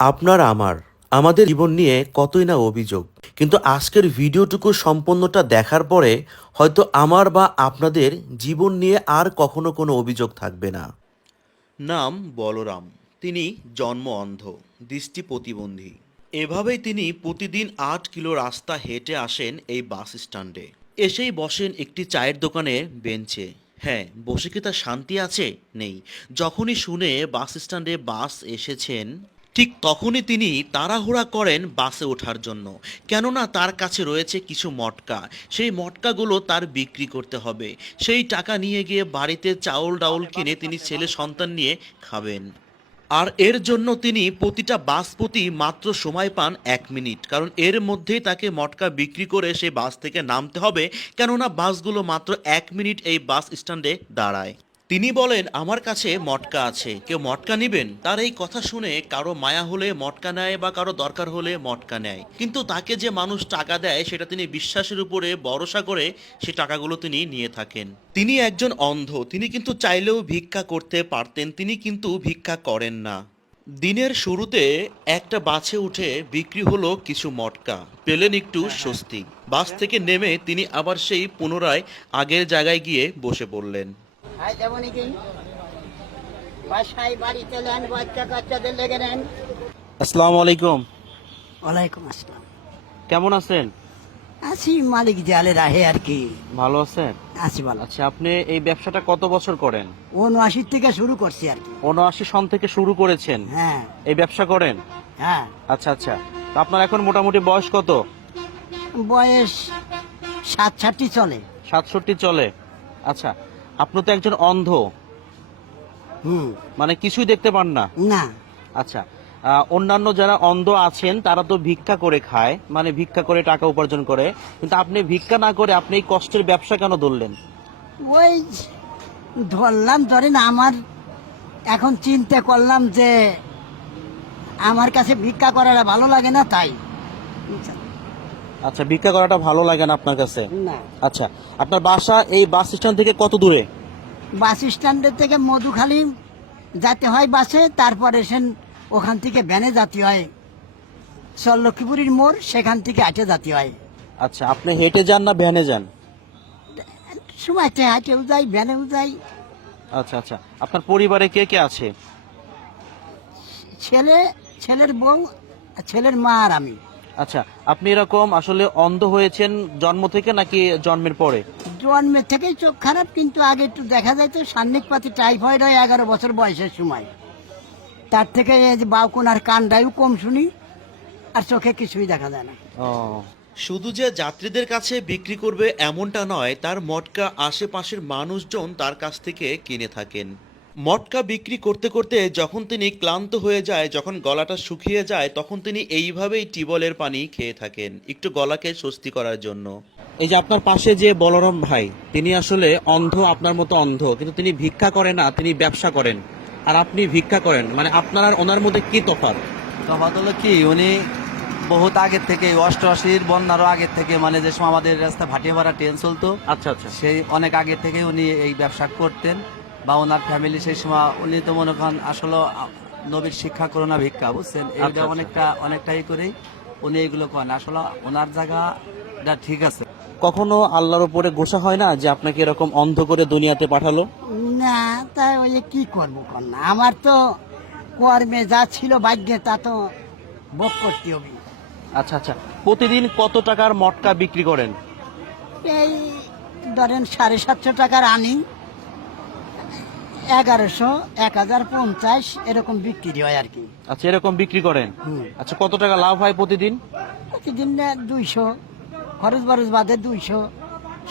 আপনার আমাদের জীবন নিয়ে কতই না অভিযোগ, কিন্তু আজকের ভিডিওটুকু সম্পূর্ণটা দেখার পরে হয়তো আমার বা আপনাদের জীবন নিয়ে আর কখনো কোনো অভিযোগ থাকবে না। নাম বলরাম। তিনি জন্ম অন্ধ, দৃষ্টি প্রতিবন্ধী। এভাবেই তিনি প্রতিদিন ৮ কিলো রাস্তা হেঁটে আসেন এই বাস স্ট্যান্ডে। এসেই বসেন একটি চায়ের দোকানের বেঞ্চে। হ্যাঁ, বসে কি তার শান্তি আছে? নেই। যখনই শুনে বাস স্ট্যান্ডে বাস এসেছেন, ঠিক তখনই তিনি তাড়াহুড়া করেন বাসে ওঠার জন্য। কেননা তার কাছে রয়েছে কিছু মটকা। সেই মটকাগুলো তার বিক্রি করতে হবে। সেই টাকা নিয়ে গিয়ে বাড়িতে চাউল ডাউল কিনে তিনি ছেলে সন্তান নিয়ে খাবেন। আর এর জন্য তিনি প্রতিটা বাস প্রতি মাত্র সময় পান ১ মিনিট, কারণ এর মধ্যেই তাকে মটকা বিক্রি করে সেই বাস থেকে নামতে হবে। কেননা বাসগুলো মাত্র ১ মিনিট এই বাস স্ট্যান্ডে দাঁড়ায়। তিনি বলেন, আমার কাছে মটকা আছে, কেউ মটকা নিবেন? তার এই কথা শুনে কারো মায়া হলে মটকা নেয় বা কারো দরকার হলে মটকা নেয়, কিন্তু তাকে যে মানুষ টাকা দেয় সেটা তিনি বিশ্বাসের উপরে ভরসা করে সে টাকাগুলো তিনি নিয়ে থাকেন। তিনি একজন অন্ধ, তিনি কিন্তু চাইলেও ভিক্ষা করতে পারতেন, তিনি কিন্তু ভিক্ষা করেন না। দিনের শুরুতে একটা বাসে উঠে বিক্রি হলো কিছু মটকা, পেলেন একটু স্বস্তি। বাস থেকে নেমে তিনি আবার সেই পুনরায় আগের জায়গায় গিয়ে বসে পড়লেন। ভাই যেমন কি বাসায় বাড়িতে নেন, বাচ্চা কাচ্চাদের লেগে নেন। আসসালামু আলাইকুম। ওয়ালাইকুম আসসালাম। কেমন আছেন? আছি মালিক জালে রাহে আর কি। ভালো আছেন? আছি ভালো। আচ্ছা, আপনি এই ব্যবসাটা কত বছর করেন? ৭৯ থেকে শুরু করছি আর কি। ৭৯ সন থেকে শুরু করেছেন হ্যাঁ এই ব্যবসা করেন? হ্যাঁ। আচ্ছা আচ্ছা। তো আপনার এখন মোটামুটি বয়স কত? বয়স ৬৭ চলে। ৬৭ চলে। আচ্ছা, আপনি তো একজন অন্ধ, হুম। মানে কিছুই দেখতে পান না? না, আচ্ছা, অন্যান্য যারা অন্ধ আছেন তারা তো ভিক্ষা করে খায়, মানে ভিক্ষা করে টাকা উপার্জন করে, কিন্তু আপনি ভিক্ষা না করে আপনি এই কষ্টের ব্যবসা কেন ধরলেন? ওই ধরলাম, ধরেন আমার এখন চিন্তা করলাম যে আমার কাছে ভিক্ষা করাটা ভালো লাগে না, তাই। আচ্ছা, ভিক্ষা করাটা ভালো লাগে না আপনার কাছে? না, আচ্ছা, আপনার বাসা এই বাস স্ট্যান্ড থেকে কত দূরে? বাস স্ট্যান্ডের থেকে মধুখালী যেতে হয় বাসে, তারপরে ওখান থেকে ভ্যানে যেতে হয় লক্ষ্মীপুরের মোড়, সেখান থেকে হাঁটে যেতে হয়। আচ্ছা, আপনি হেঁটে যান না ভ্যানে যান? সময়তে হাঁটেও যাই, ভ্যানেও যাই। আচ্ছা আচ্ছা। আপনার পরিবারে কে কে আছে? ছেলে, ছেলের বউ, আর ছেলের মা আর আমি। আচ্ছা, আপনি এরকম আসলে অন্ধ হয়েছেন জন্ম থেকে নাকি জন্মের পরে? জন্মের থেকেই চোখ খারাপ, কিন্তু আগে একটু দেখা যায় তো সান্নিকপাতি টাইফয়েড হয় ১১ বছর বয়সের সময়। তার থেকে এই যে বাউকোন আর কানটাও কম শুনি, আর চোখে কিছুই দেখা যায় না। ও, শুধু যে যাত্রীদের কাছে বিক্রি করবে এমনটা নয়, তার মটকা আশেপাশের মানুষজন তার কাছ থেকে কিনে থাকেন। মটকা বিক্রি করতে করতে যখন তিনি ক্লান্ত হয়ে যায়, যখন গলাটা শুকিয়ে যায়, তখন তিনি এইভাবেই টিউবওয়েলের পানি খেয়ে থাকেন একটু গলাকে স্বস্তি করার জন্য। এই যে আপনার পাশে যে বলরাম ভাই, তিনি আসলে অন্ধ, আপনার মতো অন্ধ, কিন্তু তিনি ভিক্ষা করেন না, তিনি ব্যবসা করেন। আর আপনি ভিক্ষা করেন, মানে আপনার আর ওনার মধ্যে কি তফাৎ? তফাৎ হলো কি, উনি বহুত আগের থেকে, অষ্টআশির বন্যারও আগের থেকে, মানে যে সময় আমাদের রাস্তা ভাটিয়া ভাড়া ট্রেন চলতো, আচ্ছা আচ্ছা। সেই অনেক আগে থেকে উনি এই ব্যবসা করতেন, বা ওনার ফ্যামিলি সেই সময়। উনি তো মনে করেন আসলে নবীর শিক্ষা করো না ভিক্ষা, বুঝছেন, এইটা আচ্ছা। অনেকটাই করেই উনি এগুলো করেন। আসলে ওনার জায়গাটা ঠিক আছে। কখনো আল্লাহর উপরে গোসা হয় না যে আপনাকে এরকম অন্ধ করে দুনিয়াতে পাঠালো? না, তাই ওই যে কি করবো কর না, আমার তো কর্মে যা ছিল ভাগ্যে তা তো ভোগ করতে হবে। আচ্ছা আচ্ছা। প্রতিদিন কত টাকার মটকা বিক্রি করেন? এই ধরেন ৭৫০ টাকার আনি, ১১০০, ১০৫০ এরকম বিক্রি হয় আর কি। আচ্ছা, এরকম বিক্রি করেন। হুম। আচ্ছা, কত টাকা লাভ হয় প্রতিদিন? প্রতিদিন ২০০, খরচ বরচ বাদে ২০০,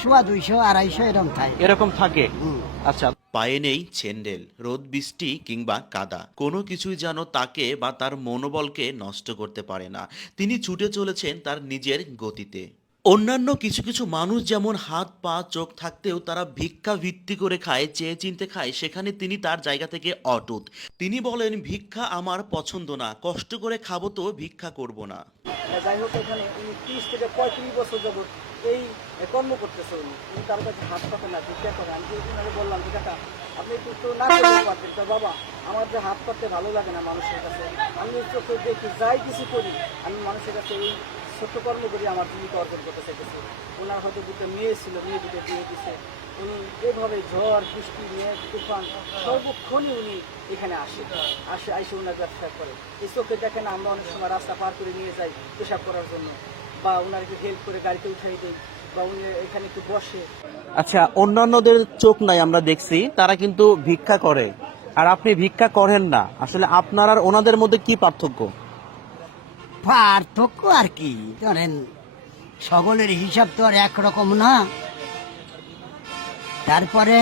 সোয়া ২০০, ২৫০ এরকম থাকে। এরকম থাকে। হুম। আচ্ছা, পায়ে নেই ছেন্ডেল, রোদ বৃষ্টি কিংবা কাদা, কোনো কিছুই যেন তাকে বা তার মনোবলকে নষ্ট করতে পারে না। তিনি ছুটে চলেছেন তার নিজের গতিতে। অন্যান্য কিছু কিছু মানুষ যেমন হাত পা চোখ থাকতেও তারা ভিক্ষা ভিত্তি করে খায়, চেয়ে চিনতে খায়, সেখানে তিনি তার জায়গা থেকে অটুট। তিনি বলেন, ভিক্ষা আমার পছন্দ না, কষ্ট করে খাবো তো ভিক্ষা করব না। যাই হোক এখানে উনি 30 থেকে 35 বছর যাবত এই কর্ম করতেছে উনি তার কাছে হাত পাতে না ভিক্ষা করে। আমি যে ওনাকে বললাম যে কাকা আপনি একটু না করতে পারতেন, তো বাবা আমার যে হাত পাততে ভালো লাগে না মানুষের কাছে, আমি চোখে দেখি যাই কিছু করি আমি মানুষের কাছে এই ছোট্ট কর্ম করি আমার জীবিকা অর্জন করতে চাইতেছি। ওনার হয়তো দুটো মেয়ে ছিল, মেয়ে দুটো বিয়ে দিছে। উনি এইভাবে ঝড় বৃষ্টি মেঘ তুফান সর্বক্ষণই উনি এখানে আসে ওনার ব্যবসা করে। এই চোখে দেখেন আমরা অনেক সময় রাস্তা পার করে নিয়ে যাই পেশাব করার জন্য, বা ওনার একটু হেল্প করে গাড়িতে উঠাই দিই, বা উনি এখানে একটু বসে। আচ্ছা, অন্যান্যদের চোখ নাই আমরা দেখছি, তারা কিন্তু ভিক্ষা করে, আর আপনি ভিক্ষা করেন না। আসলে আপনার আর ওনাদের মধ্যে কি পার্থক্য? পার্থক্য আর কি, ধরেন সকলের হিসাব তো আর একরকম না। তারপরে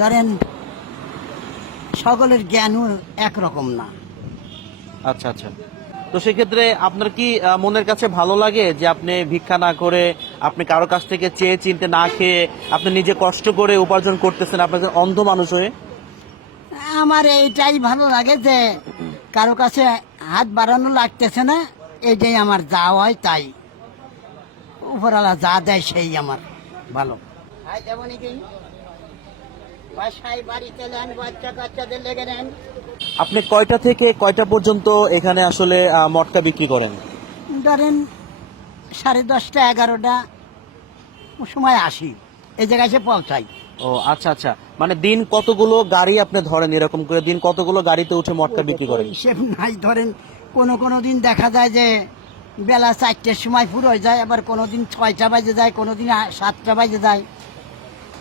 ধরেন সকলের জ্ঞানও একরকম না। আচ্ছা আচ্ছা, তো সেক্ষেত্রে আপনার কি মনের কাছে ভালো লাগে যে আপনি ভিক্ষা না করে, আপনি কারো কাছ থেকে চেয়ে চিনতে না খেয়ে আপনি নিজে কষ্ট করে উপার্জন করতেছেন, আপনার একজন অন্ধ মানুষ হয়ে? আমার এইটাই ভালো লাগে যে কারো কাছে হাত বাড়ানো লাগতেছে না, এইটাই আমার যা হয় তাই, উপরওয়ালা যা দেয় সেই আমার ভালো। বাসায় বাড়িতে নেন, বাচ্চা কাচ্চাদের লেগে নেন। আপনি কয়টা থেকে কয়টা পর্যন্ত এখানে আসলে মটকা বিক্রি করেন? ধরেন 10:30 11টা সময় আসি, এই জায়গায় এসে পৌঁছাই। ও আচ্ছা আচ্ছা, মানে দিন কতগুলো গাড়ি আপনি ধরেন, এরকম করে দিন কতগুলো গাড়িতে উঠে মটকা বিক্রি করেন? হিসেব নাই, ধরেন কোনো দিন দেখা যায় যে বেলা 4টের সময় পুরো হয়ে যায়, আবার কোনো দিন 6টা বাজে যায়, কোনো দিন 7টা বাজে যায়,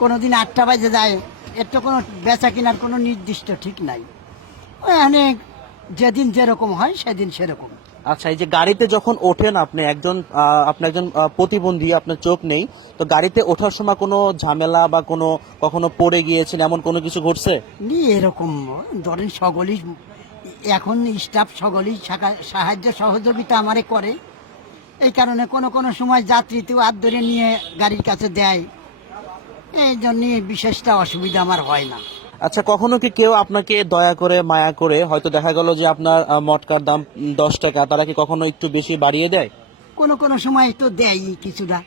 কোনো দিন 8টা বাজে যায়। এর তো কোনো বেচা কেনার কোনো নির্দিষ্ট ঠিক নাই, ওই অনেক যেদিন যেরকম হয় সেদিন সেরকম। আচ্ছা, এই যে গাড়িতে যখন ওঠেন আপনি একজন প্রতিবন্ধী, আপনার চোখ নেই, তো গাড়িতে ওঠার সময় কোনো ঝামেলা বা কোনো কখনো পড়ে গিয়েছেন এমন কোনো কিছু ঘটছে? নি এরকম ধরেন সকলেই এখন স্টাফ সকলেই সাহায্য সহযোগিতা আমারে করে, এই কারণে কোনো সময় যাত্রীতেও হাত ধরে নিয়ে গাড়ির কাছে দেয়, এই জন্য বিশেষটা অসুবিধা আমার হয় না। আচ্ছা, কখনো কি কেউ আপনাকে দয়া করে মায়া করে, হয়তো দেখা গেল যে আপনার মটকার দাম 10 টাকা, তারা কি কখনো একটু বেশি বাড়িয়ে দেয়? কোনো সময় তো দেয় কিছুটা।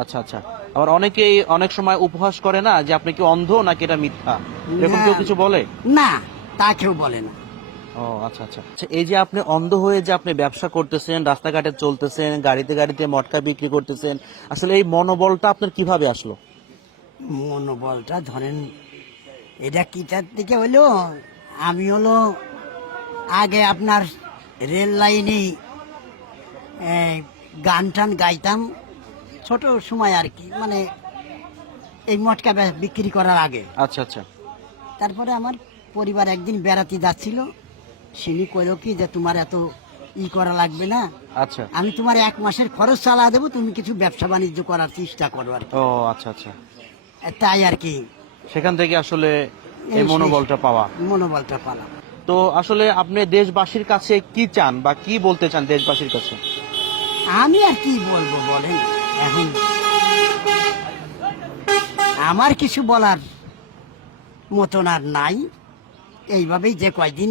আচ্ছা আচ্ছা, আবার অনেকেই অনেক সময় উপহাস করে না যে আপনি কি অন্ধ নাকি এটা মিথ্যা, এরকম কেউ কিছু বলে? না, তা কেউ বলে না। ও আচ্ছা আচ্ছা, আচ্ছা, এই যে আপনি অন্ধ হয়ে যে আপনি ব্যবসা করতেছেন, রাস্তাঘাটে চলতেছেন, গাড়িতে মটকা বিক্রি করতেছেন, আসলে এই মনোবলটা আপনার কিভাবে আসলো? মনোবলটা ধরেন এটা কিটার দিকে হলো, আমি হলো আগে আপনার রেল লাইনে গান টান গাইতাম ছোট সময় আর কি, মানে এই মটকা বিক্রি করার আগে। আচ্ছা আচ্ছা, তারপরে আমার পরিবার একদিন বেড়াতে যাচ্ছিল, সিনি কইল কি যে তোমার এত করা লাগবে না, আচ্ছা, আমি তোমার 1 মাসের খরচ চালা দেবো, তুমি কিছু ব্যবসা বাণিজ্য করার চেষ্টা করো আর কি। ও আচ্ছা আচ্ছা, তাই আর কি, সেখান থেকে আসলে এই মনোবলটা পাওয়া। মনোবলটা পালাম। তো আসলে আপনি দেশবাসীর কাছে কি চান বা কি বলতে চান দেশবাসীর কাছে? আমি আর কি বলবো বলেন, এখন আমার কিছু বলার মতন আর নাই, এইভাবেই যে কয়দিন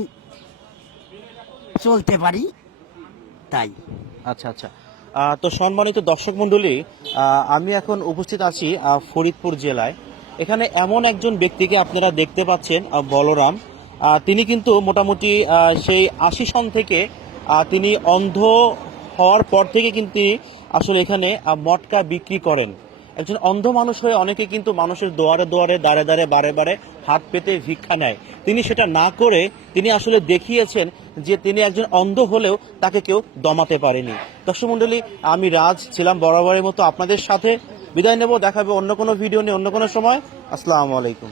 চলতে পারি তাই। আচ্ছা আচ্ছা, তো সম্মানিত দর্শক মণ্ডলী, আমি এখন উপস্থিত আছি ফরিদপুর জেলায়। এখানে এমন একজন ব্যক্তিকে আপনারা দেখতে পাচ্ছেন, বলরাম। তিনি কিন্তু মোটামুটি সেই 80 সন থেকে তিনি অন্ধ হওয়ার পর থেকে কিন্তু আসলে এখানে মটকা বিক্রি করেন। একজন অন্ধ মানুষ হয়ে অনেকে কিন্তু মানুষের দুয়ারে দুয়ারে দাঁড়ে দাঁড়ে বারে বারে হাত পেতে ভিক্ষা নেয়। তিনি সেটা না করে তিনি আসলে দেখিয়েছেন যে তিনি একজন অন্ধ হলেও তাকে কেউ দমাতে পারেনি। দর্শক মণ্ডলী, আমি রাজ ছিলাম বরাবরের মতো আপনাদের সাথে। বিদায় নেব, দেখাবে অন্য কোনো ভিডিও নিয়ে অন্য কোনো সময়। আসসালামু আলাইকুম।